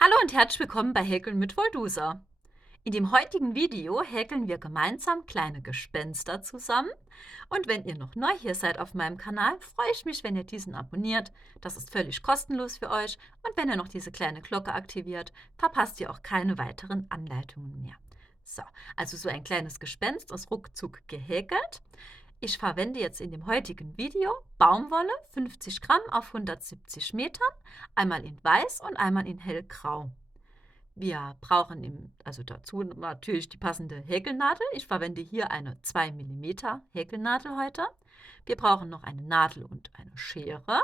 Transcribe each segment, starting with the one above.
Hallo und herzlich willkommen bei Häkeln mit Voldusa. In dem heutigen Video häkeln wir gemeinsam kleine Gespenster zusammen. Und wenn ihr noch neu hier seid auf meinem Kanal, freue ich mich, wenn ihr diesen abonniert. Das ist völlig kostenlos für euch. Und wenn ihr noch diese kleine Glocke aktiviert, verpasst ihr auch keine weiteren Anleitungen mehr. So, also so ein kleines Gespenst ist ruckzuck gehäkelt. Ich verwende jetzt in dem heutigen Video Baumwolle, 50 Gramm auf 170 Metern, einmal in weiß und einmal in hellgrau. Wir brauchen also dazu natürlich die passende Häkelnadel. Ich verwende hier eine 2 Millimeter Häkelnadel heute. Wir brauchen noch eine Nadel und eine Schere.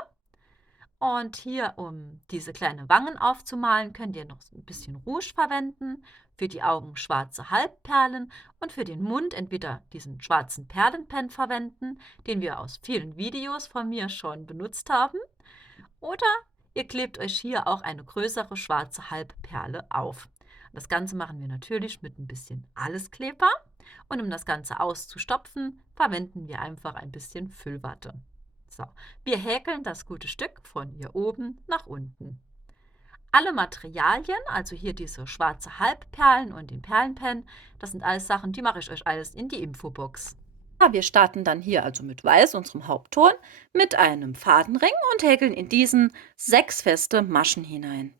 Und hier, um diese kleine Wangen aufzumalen, könnt ihr noch ein bisschen Rouge verwenden. Für die Augen schwarze Halbperlen und für den Mund entweder diesen schwarzen Perlenpen verwenden, den wir aus vielen Videos von mir schon benutzt haben, oder ihr klebt euch hier auch eine größere schwarze Halbperle auf. Das Ganze machen wir natürlich mit ein bisschen Alleskleber. Und um das Ganze auszustopfen, verwenden wir einfach ein bisschen Füllwatte. So, wir häkeln das gute Stück von hier oben nach unten. Alle Materialien, also hier diese schwarze Halbperlen und den Perlenpen, das sind alles Sachen, die mache ich euch alles in die Infobox. Ja, wir starten dann hier also mit Weiß, unserem Hauptton, mit einem Fadenring und häkeln in diesen 6 feste Maschen hinein.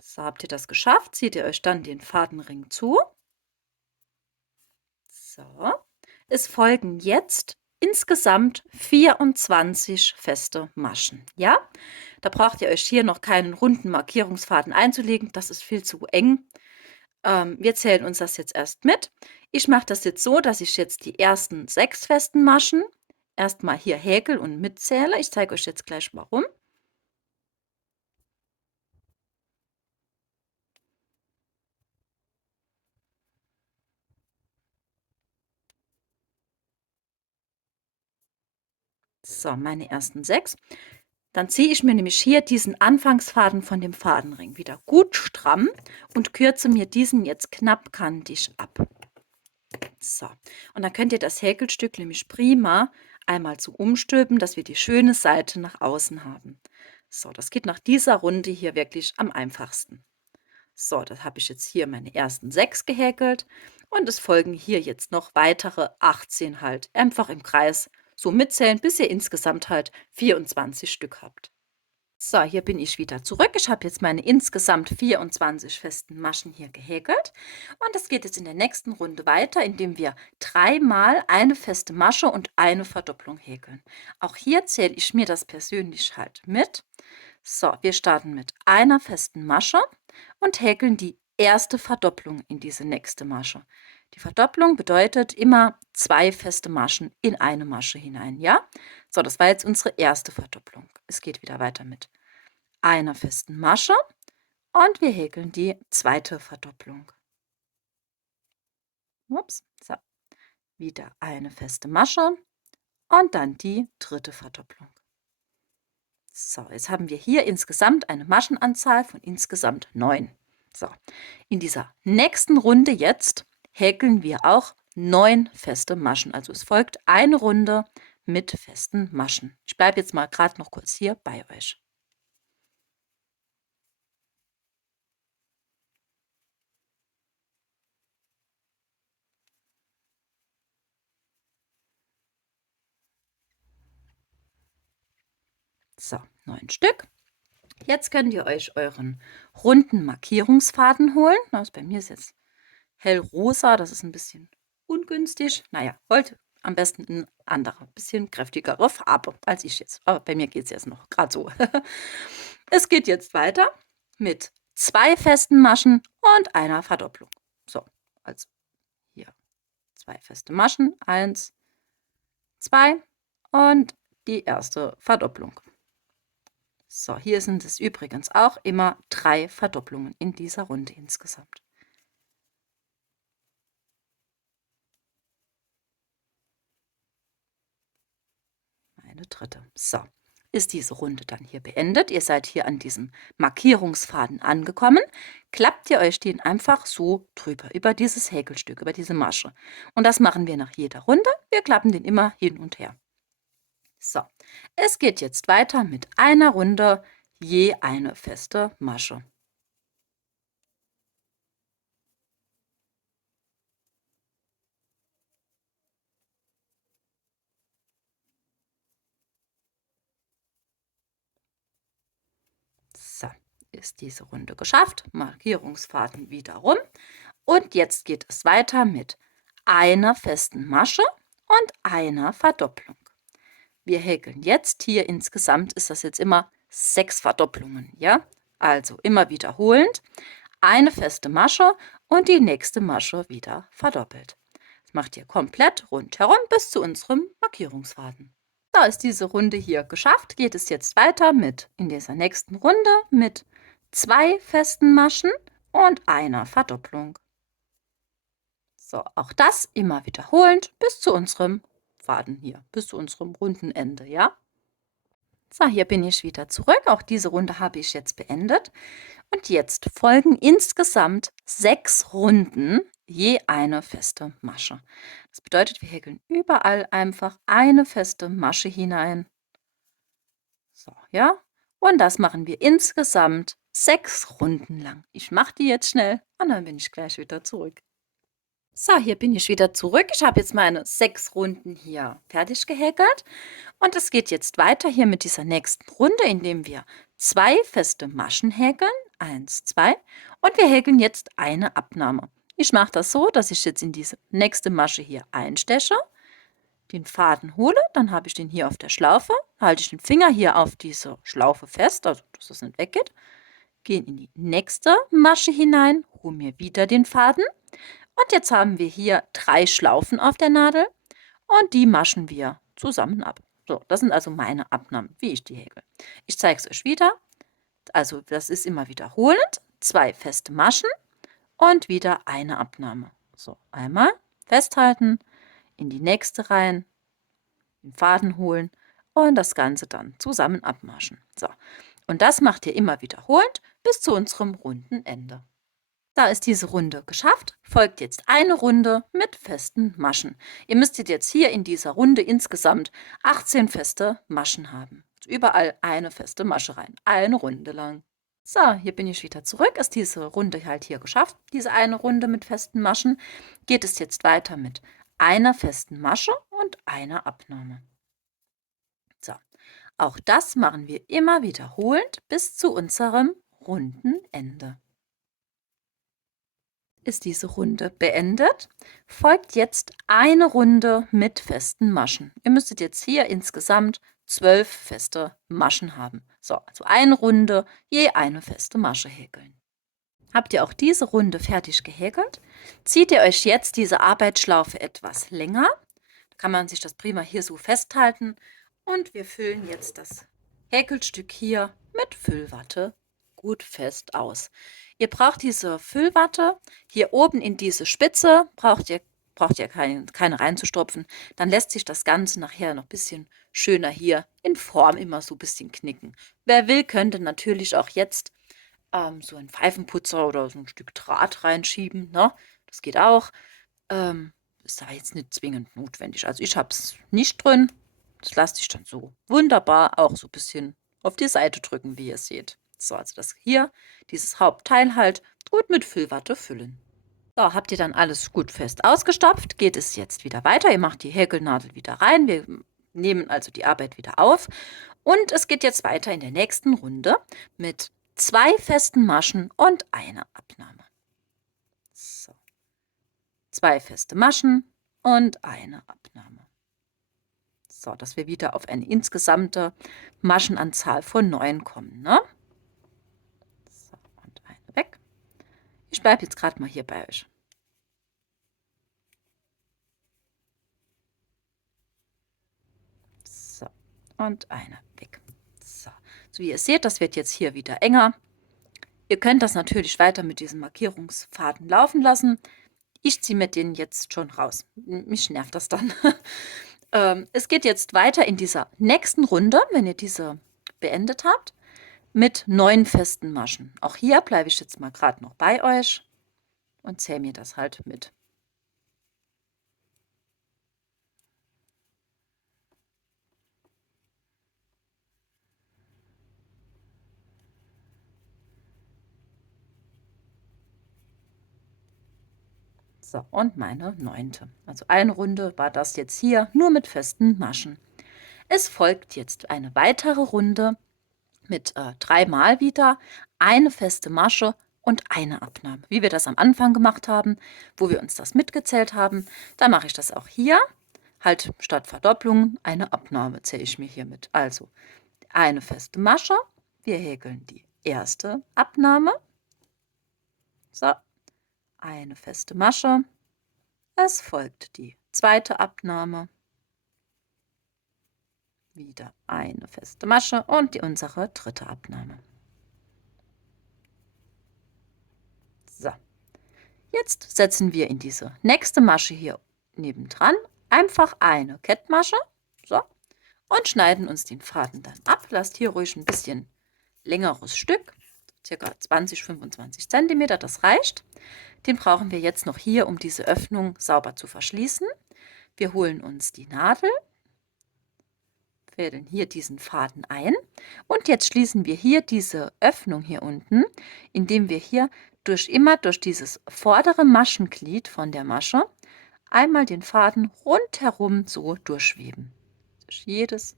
So, habt ihr das geschafft, zieht ihr euch dann den Fadenring zu. So, es folgen jetzt insgesamt 24 feste Maschen. Ja, da braucht ihr euch hier noch keinen runden Markierungsfaden einzulegen, das ist viel zu eng. Wir zählen uns das jetzt erst mit. Ich mache das jetzt so, dass ich jetzt die ersten 6 festen Maschen erstmal hier häkel und mitzähle. Ich zeige euch jetzt gleich warum. So, meine ersten 6. Dann ziehe ich mir nämlich hier diesen Anfangsfaden von dem Fadenring wieder gut stramm und kürze mir diesen jetzt knappkantig ab. So, und dann könnt ihr das Häkelstück nämlich prima einmal so umstülpen, dass wir die schöne Seite nach außen haben. So, das geht nach dieser Runde hier wirklich am einfachsten. So, das habe ich jetzt hier meine ersten 6 gehäkelt und es folgen hier jetzt noch weitere 18 halt. Einfach im Kreis so mitzählen, bis ihr insgesamt halt 24 Stück habt. So, hier bin ich wieder zurück. Ich habe jetzt meine insgesamt 24 festen Maschen hier gehäkelt. Und es geht jetzt in der nächsten Runde weiter, indem wir dreimal eine feste Masche und eine Verdopplung häkeln. Auch hier zähle ich mir das persönlich halt mit. So, wir starten mit einer festen Masche und häkeln die erste Verdopplung in diese nächste Masche. Die Verdopplung bedeutet immer 2 feste Maschen in eine Masche hinein, ja? So, das war jetzt unsere erste Verdopplung. Es geht wieder weiter mit einer festen Masche und wir häkeln die zweite Verdopplung. Ups, so, wieder eine feste Masche und dann die dritte Verdopplung. So, jetzt haben wir hier insgesamt eine Maschenanzahl von insgesamt 9. So, in dieser nächsten Runde jetzt häkeln wir auch 9 feste Maschen. Also es folgt eine Runde mit festen Maschen. Ich bleibe jetzt mal gerade noch kurz hier bei euch. So, 9 Stück. Jetzt könnt ihr euch euren runden Markierungsfaden holen. Also bei mir ist jetzt hellrosa, das ist ein bisschen ungünstig. Naja, wollt am besten eine andere, bisschen kräftigere Farbe als ich jetzt. Aber bei mir geht es jetzt noch gerade so. Es geht jetzt weiter mit 2 festen Maschen und einer Verdopplung. So, also hier 2 feste Maschen, 1, 2 und die erste Verdopplung. So, hier sind es übrigens auch immer 3 Verdopplungen in dieser Runde insgesamt. Eine dritte. So, ist diese Runde dann hier beendet. Ihr seid hier an diesem Markierungsfaden angekommen. Klappt ihr euch den einfach so drüber, über dieses Häkelstück, über diese Masche. Und das machen wir nach jeder Runde. Wir klappen den immer hin und her. So, es geht jetzt weiter mit einer Runde, je eine feste Masche. So, ist diese Runde geschafft. Markierungsfaden wieder rum. Und jetzt geht es weiter mit einer festen Masche und einer Verdopplung. Wir häkeln jetzt hier insgesamt, ist das jetzt immer 6 Verdopplungen, ja? Also immer wiederholend, eine feste Masche und die nächste Masche wieder verdoppelt. Das macht ihr komplett rundherum bis zu unserem Markierungsfaden. Da ist diese Runde hier geschafft, geht es jetzt weiter mit in dieser nächsten Runde mit 2 festen Maschen und einer Verdopplung. So, auch das immer wiederholend bis zu unserem Faden hier, bis zu unserem runden Ende, ja? So, hier bin ich wieder zurück. Auch diese Runde habe ich jetzt beendet. Und jetzt folgen insgesamt 6 Runden, je eine feste Masche. Das bedeutet, wir häkeln überall einfach eine feste Masche hinein. So, ja? Und das machen wir insgesamt 6 Runden lang. Ich mache die jetzt schnell und dann bin ich gleich wieder zurück. So, hier bin ich wieder zurück. Ich habe jetzt meine 6 Runden hier fertig gehäkelt. Und es geht jetzt weiter hier mit dieser nächsten Runde, indem wir 2 feste Maschen häkeln. 1, 2. Und wir häkeln jetzt eine Abnahme. Ich mache das so, dass ich jetzt in diese nächste Masche hier einsteche, den Faden hole, dann habe ich den hier auf der Schlaufe, halte ich den Finger hier auf diese Schlaufe fest, also dass es nicht weggeht, gehe in die nächste Masche hinein, hole mir wieder den Faden. Und jetzt haben wir hier 3 Schlaufen auf der Nadel und die maschen wir zusammen ab. So, das sind also meine Abnahmen, wie ich die häkel. Ich zeige es euch wieder. Also das ist immer wiederholend. 2 feste Maschen und wieder eine Abnahme. So, einmal festhalten, in die nächste rein, den Faden holen und das Ganze dann zusammen abmaschen. So, und das macht ihr immer wiederholend bis zu unserem runden Ende. Da ist diese Runde geschafft, folgt jetzt eine Runde mit festen Maschen. Ihr müsstet jetzt hier in dieser Runde insgesamt 18 feste Maschen haben. Also überall eine feste Masche rein, eine Runde lang. So, hier bin ich wieder zurück. Ist diese Runde halt hier geschafft, diese eine Runde mit festen Maschen. Geht es jetzt weiter mit einer festen Masche und einer Abnahme. So, auch das machen wir immer wiederholend bis zu unserem runden Ende. Ist diese Runde beendet, folgt jetzt eine Runde mit festen Maschen. Ihr müsstet jetzt hier insgesamt 12 feste Maschen haben. So, also eine Runde, je eine feste Masche häkeln. Habt ihr auch diese Runde fertig gehäkelt? Zieht ihr euch jetzt diese Arbeitsschlaufe etwas länger? Da kann man sich das prima hier so festhalten. Und wir füllen jetzt das Häkelstück hier mit Füllwatte gut fest aus. Ihr braucht diese Füllwatte hier oben in diese Spitze, braucht ihr keine reinzustopfen. Dann lässt sich das Ganze nachher noch ein bisschen schöner hier in Form immer so ein bisschen knicken. Wer will, könnte natürlich auch jetzt so einen Pfeifenputzer oder so ein Stück Draht reinschieben. Ne? Das geht auch. Ist da jetzt nicht zwingend notwendig. Also ich habe es nicht drin. Das lasse ich dann so wunderbar auch so ein bisschen auf die Seite drücken, wie ihr seht. So, also das hier, dieses Hauptteil halt gut mit Füllwatte füllen. So, habt ihr dann alles gut fest ausgestopft, geht es jetzt wieder weiter. Ihr macht die Häkelnadel wieder rein. Wir nehmen also die Arbeit wieder auf. Und es geht jetzt weiter in der nächsten Runde mit 2 festen Maschen und einer Abnahme. So. 2 feste Maschen und eine Abnahme. So, dass wir wieder auf eine insgesamte Maschenanzahl von 9 kommen. Ne? So, und eine weg. Ich bleibe jetzt gerade mal hier bei euch. So, und eine weg. So, wie ihr seht, das wird jetzt hier wieder enger. Ihr könnt das natürlich weiter mit diesem Markierungsfaden laufen lassen. Ich ziehe mir den jetzt schon raus. Mich nervt das dann. es geht jetzt weiter in dieser nächsten Runde, wenn ihr diese beendet habt, mit 9 festen Maschen. Auch hier bleibe ich jetzt mal gerade noch bei euch und zähle mir das halt mit. So, und meine 9. Also eine Runde war das jetzt hier nur mit festen Maschen. Es folgt jetzt eine weitere Runde mit 3 Mal wieder eine feste Masche und eine Abnahme. Wie wir das am Anfang gemacht haben, wo wir uns das mitgezählt haben, da mache ich das auch hier. Halt statt Verdopplung eine Abnahme zähle ich mir hier mit. Also eine feste Masche, wir häkeln die erste Abnahme. So, eine feste Masche. Es folgt die zweite Abnahme. Wieder eine feste Masche und unsere dritte Abnahme. So, jetzt setzen wir in diese nächste Masche hier nebendran einfach eine Kettmasche. So, und schneiden uns den Faden dann ab. Lasst hier ruhig ein bisschen längeres Stück, ca. 20-25 cm, das reicht. Den brauchen wir jetzt noch hier, um diese Öffnung sauber zu verschließen. Wir holen uns die Nadel, fädeln hier diesen Faden ein und jetzt schließen wir hier diese Öffnung hier unten, indem wir hier immer durch dieses vordere Maschenglied von der Masche einmal den Faden rundherum so durchschweben. Durch jedes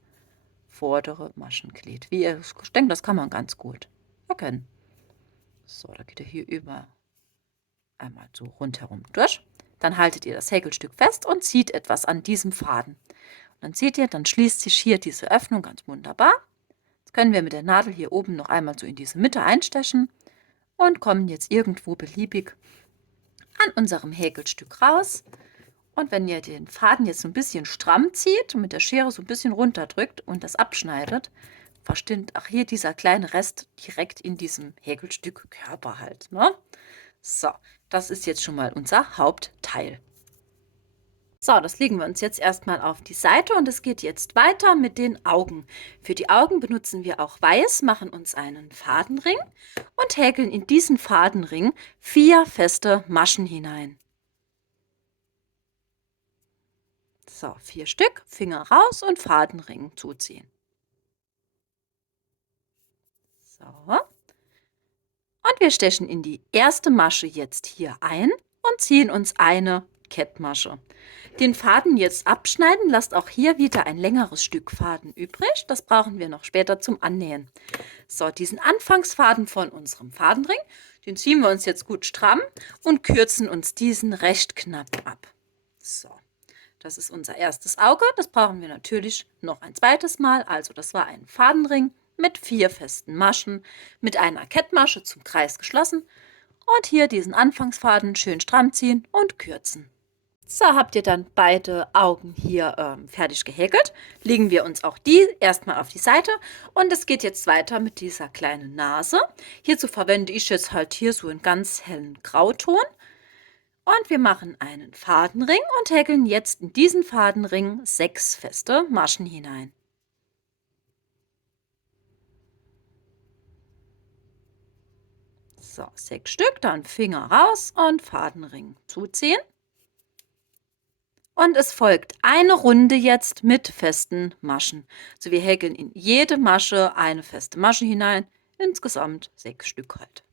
vordere Maschenglied. Wie ihr denkt, das kann man ganz gut erkennen. So, da geht er hier über einmal so rundherum durch. Dann haltet ihr das Häkelstück fest und zieht etwas an diesem Faden. Und dann seht ihr, dann schließt sich hier diese Öffnung ganz wunderbar. Jetzt können wir mit der Nadel hier oben noch einmal so in diese Mitte einstechen und kommen jetzt irgendwo beliebig an unserem Häkelstück raus. Und wenn ihr den Faden jetzt so ein bisschen stramm zieht und mit der Schere so ein bisschen runterdrückt und das abschneidet, verschwindet auch hier dieser kleine Rest direkt in diesem Häkelstück Körper halt. Ne? So, das ist jetzt schon mal unser Hauptteil. So, das legen wir uns jetzt erstmal auf die Seite und es geht jetzt weiter mit den Augen. Für die Augen benutzen wir auch Weiß, machen uns einen Fadenring und häkeln in diesen Fadenring 4 feste Maschen hinein. So, 4 Stück, Finger raus und Fadenring zuziehen. So. Und wir stechen in die erste Masche jetzt hier ein und ziehen uns eine Kettmasche. Den Faden jetzt abschneiden, lasst auch hier wieder ein längeres Stück Faden übrig. Das brauchen wir noch später zum Annähen. So, diesen Anfangsfaden von unserem Fadenring, den ziehen wir uns jetzt gut stramm und kürzen uns diesen recht knapp ab. So, das ist unser erstes Auge. Das brauchen wir natürlich noch ein zweites Mal. Also das war ein Fadenring mit 4 festen Maschen, mit einer Kettmasche zum Kreis geschlossen und hier diesen Anfangsfaden schön stramm ziehen und kürzen. So, habt ihr dann beide Augen hier fertig gehäkelt, legen wir uns auch die erstmal auf die Seite und es geht jetzt weiter mit dieser kleinen Nase. Hierzu verwende ich jetzt halt hier so einen ganz hellen Grauton. Und wir machen einen Fadenring und häkeln jetzt in diesen Fadenring 6 feste Maschen hinein. So, 6 Stück, dann Finger raus und Fadenring zuziehen. Und es folgt eine Runde jetzt mit festen Maschen. Also wir häkeln in jede Masche eine feste Masche hinein, insgesamt 6 Stück halt.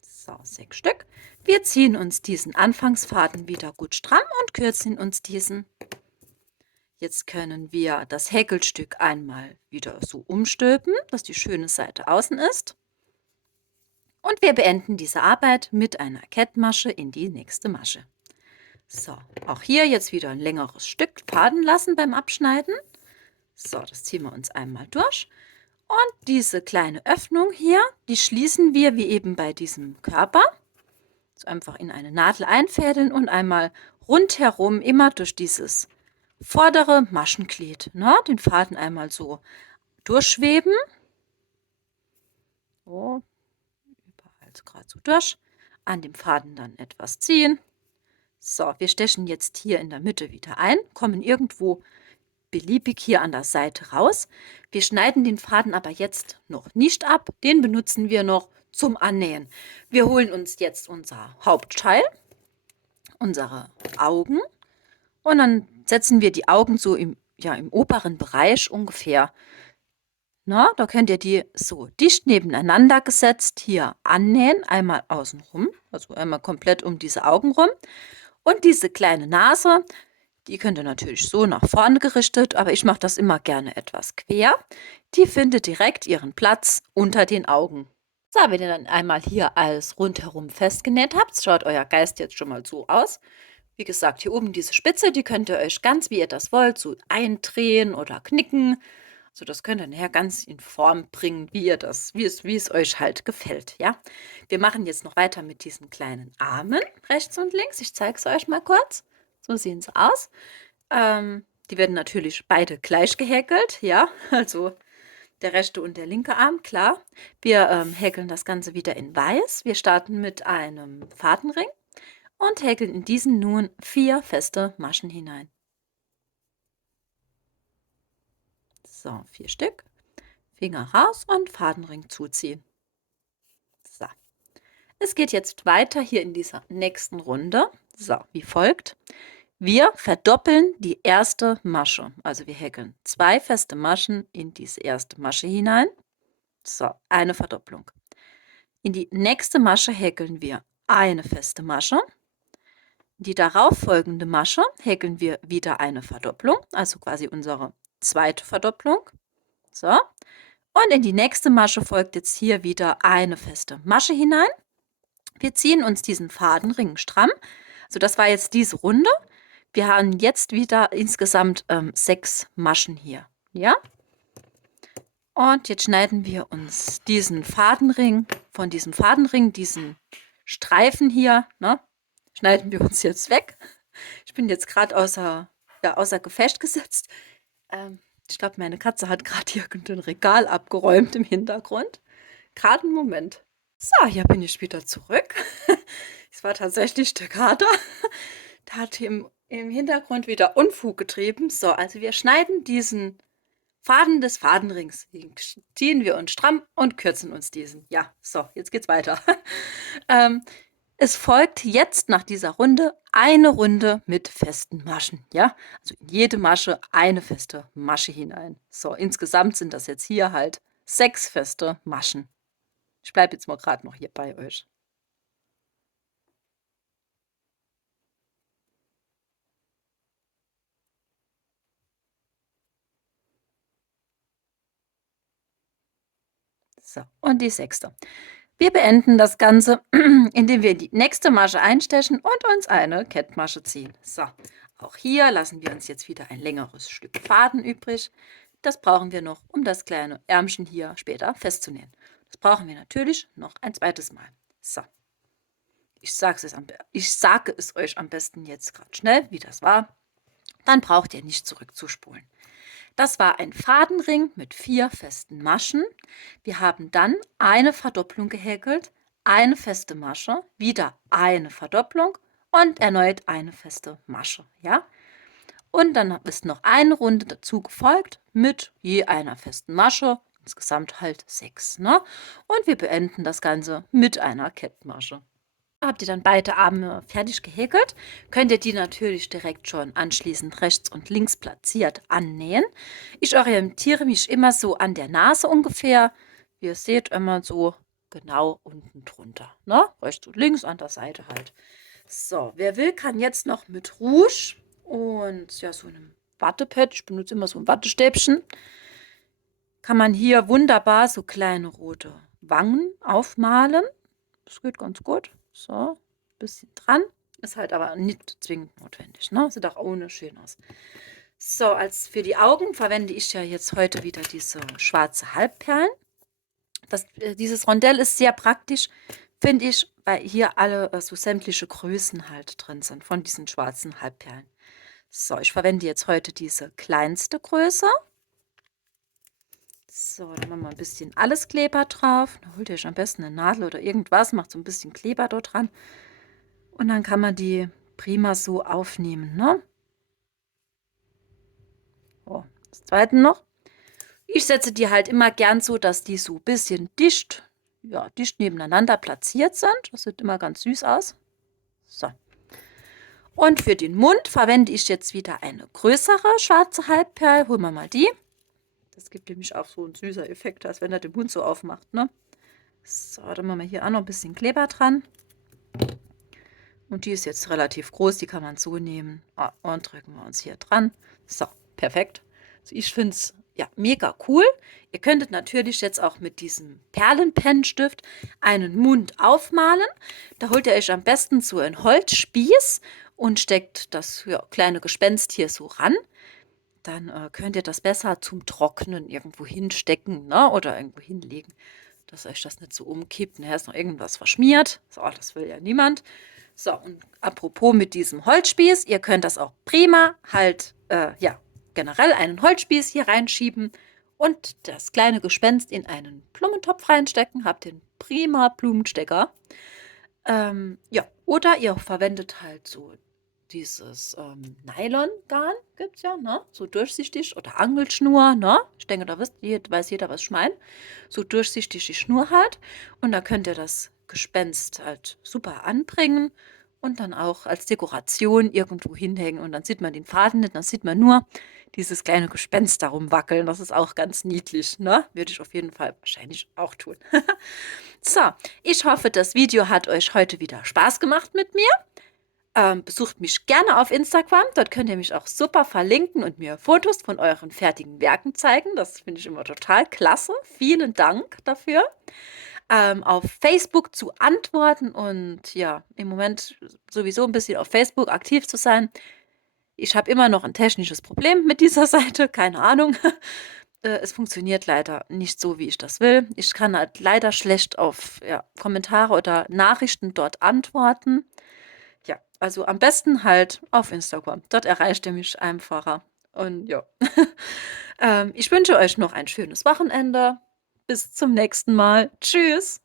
So, 6 Stück. Wir ziehen uns diesen Anfangsfaden wieder gut stramm und kürzen uns diesen. Jetzt können wir das Häkelstück einmal wieder so umstülpen, dass die schöne Seite außen ist. Und wir beenden diese Arbeit mit einer Kettmasche in die nächste Masche. So, auch hier jetzt wieder ein längeres Stück Faden lassen beim Abschneiden. So, das ziehen wir uns einmal durch. Und diese kleine Öffnung hier, die schließen wir wie eben bei diesem Körper. So einfach in eine Nadel einfädeln und einmal rundherum immer durch dieses vordere Maschenglied, ne, den Faden einmal so durchschweben. So, überall gerade so durch. an dem Faden dann etwas ziehen. So, wir stechen jetzt hier in der Mitte wieder ein, kommen irgendwo beliebig hier an der Seite raus. Wir schneiden den Faden aber jetzt noch nicht ab, den benutzen wir noch zum Annähen. Wir holen uns jetzt unser Hauptteil, unsere Augen, und dann setzen wir die Augen so im oberen Bereich ungefähr. Na, da könnt ihr die so dicht nebeneinander gesetzt hier annähen, einmal außenrum, also einmal komplett um diese Augen rum. Und diese kleine Nase, die könnt ihr natürlich so nach vorne gerichtet, aber ich mache das immer gerne etwas quer. Die findet direkt ihren Platz unter den Augen. So, wenn ihr dann einmal hier alles rundherum festgenäht habt, schaut euer Geist jetzt schon mal so aus. Wie gesagt, hier oben diese Spitze, die könnt ihr euch ganz, wie ihr das wollt, so eindrehen oder knicken. So, das könnt ihr nachher ganz in Form bringen, wie es euch halt gefällt, ja. Wir machen jetzt noch weiter mit diesen kleinen Armen, rechts und links. Ich zeige es euch mal kurz. So sehen sie aus. Die werden natürlich beide gleich gehäkelt, ja. Also der rechte und der linke Arm, klar. Wir häkeln das Ganze wieder in weiß. Wir starten mit einem Fadenring und häkeln in diesen nun 4 feste Maschen hinein. So, 4 Stück. Finger raus und Fadenring zuziehen. So. Es geht jetzt weiter hier in dieser nächsten Runde. So, wie folgt. Wir verdoppeln die erste Masche. Also wir häkeln 2 feste Maschen in diese erste Masche hinein. So, eine Verdopplung. In die nächste Masche häkeln wir eine feste Masche. In die darauf folgende Masche häkeln wir wieder eine Verdopplung, also quasi unsere zweite Verdopplung. So. Und in die nächste Masche folgt jetzt hier wieder eine feste Masche hinein. Wir ziehen uns diesen Fadenring stramm. Also das war jetzt diese Runde. Wir haben jetzt wieder insgesamt 6 Maschen hier. Ja? Und jetzt schneiden wir uns diesen Fadenring, von diesem Fadenring, diesen Streifen hier, ne, schneiden wir uns jetzt weg. Ich bin jetzt gerade außer Gefecht gesetzt. Ich glaube, meine Katze hat gerade irgendein Regal abgeräumt im Hintergrund. Gerade einen Moment. So, hier bin ich wieder zurück. Es war tatsächlich der Kater. Der hat im Hintergrund wieder Unfug getrieben. So, also wir schneiden diesen Faden des Fadenrings. Den ziehen wir uns stramm und kürzen uns diesen. Ja, so, jetzt geht's weiter. Es folgt jetzt nach dieser Runde eine Runde mit festen Maschen. Ja, also in jede Masche eine feste Masche hinein. So, insgesamt sind das jetzt hier halt 6 feste Maschen. Ich bleibe jetzt mal gerade noch hier bei euch. So, und die 6. Wir beenden das Ganze, indem wir die nächste Masche einstechen und uns eine Kettmasche ziehen. So, auch hier lassen wir uns jetzt wieder ein längeres Stück Faden übrig. Das brauchen wir noch, um das kleine Ärmchen hier später festzunähen. Das brauchen wir natürlich noch ein zweites Mal. So, ich sage es euch am besten jetzt gerade schnell, wie das war. Dann braucht ihr nicht zurückzuspulen. Das war ein Fadenring mit 4 festen Maschen. Wir haben dann eine Verdopplung gehäkelt, eine feste Masche, wieder eine Verdopplung und erneut eine feste Masche. Ja? Und dann ist noch eine Runde dazu gefolgt mit je einer festen Masche, insgesamt halt 6. Ne? Und wir beenden das Ganze mit einer Kettmasche. Habt ihr dann beide Arme fertig gehäkelt, könnt ihr die natürlich direkt schon anschließend rechts und links platziert annähen. Ich orientiere mich immer so an der Nase ungefähr. Wie ihr seht, immer so genau unten drunter. Ne? Rechts und links an der Seite halt. So, wer will, kann jetzt noch mit Rouge und ja, so einem Wattepad, ich benutze immer so ein Wattestäbchen, kann man hier wunderbar so kleine rote Wangen aufmalen. Das geht ganz gut. So, ein bisschen dran. Ist halt aber nicht zwingend notwendig. Ne? Sieht auch ohne schön aus. So, als für die Augen verwende ich ja jetzt heute wieder diese schwarze Halbperlen. Dieses Rondell ist sehr praktisch, finde ich, weil hier alle so sämtliche Größen halt drin sind von diesen schwarzen Halbperlen. So, ich verwende jetzt heute diese kleinste Größe. So, dann machen wir ein bisschen alles Kleber drauf. Dann holt ihr euch am besten eine Nadel oder irgendwas, macht so ein bisschen Kleber dort dran. Und dann kann man die prima so aufnehmen, ne? So, das zweite noch. Ich setze die halt immer gern so, dass die so ein bisschen dicht, ja, dicht nebeneinander platziert sind. Das sieht immer ganz süß aus. So. Und für den Mund verwende ich jetzt wieder eine größere schwarze Halbperl. Holen wir mal die. Das gibt nämlich auch so einen süßen Effekt, als wenn er den Mund so aufmacht, ne? So, dann machen wir hier auch noch ein bisschen Kleber dran. Und die ist jetzt relativ groß, die kann man so nehmen. Und drücken wir uns hier dran. So, perfekt. Also ich finde es ja mega cool. Ihr könntet natürlich jetzt auch mit diesem Perlenpennstift einen Mund aufmalen. Da holt ihr euch am besten so einen Holzspieß und steckt das ja, kleine Gespenst hier so ran. Dann könnt ihr das besser zum Trocknen irgendwo hinstecken, ne? Oder irgendwo hinlegen, dass euch das nicht so umkippt. Nachher ist noch irgendwas verschmiert. So, das will ja niemand. So, und apropos mit diesem Holzspieß, ihr könnt das auch prima halt, ja, generell einen Holzspieß hier reinschieben und das kleine Gespenst in einen Blumentopf reinstecken. Habt den prima Blumenstecker. Ja, oder ihr verwendet halt so dieses Nylongarn, gibt es ja, ne? So durchsichtig oder Angelschnur, ne? Ich denke, da weiß jeder, was ich meine. So durchsichtig die Schnur halt. Und da könnt ihr das Gespenst halt super anbringen und dann auch als Dekoration irgendwo hinhängen. Und dann sieht man den Faden nicht, dann sieht man nur dieses kleine Gespenst darum wackeln. Das ist auch ganz niedlich, ne? Würde ich auf jeden Fall wahrscheinlich auch tun. So, ich hoffe, das Video hat euch heute wieder Spaß gemacht mit mir. Besucht mich gerne auf Instagram. Dort könnt ihr mich auch super verlinken und mir Fotos von euren fertigen Werken zeigen. Das finde ich immer total klasse. Vielen Dank dafür. Auf Facebook zu antworten und ja, im Moment sowieso ein bisschen auf Facebook aktiv zu sein. Ich habe immer noch ein technisches Problem mit dieser Seite, keine Ahnung. Es funktioniert leider nicht so, wie ich das will. Ich kann halt leider schlecht auf ja, Kommentare oder Nachrichten dort antworten. Ja, also am besten halt auf Instagram. Dort erreicht ihr mich einfacher. Und ja, ich wünsche euch noch ein schönes Wochenende. Bis zum nächsten Mal. Tschüss.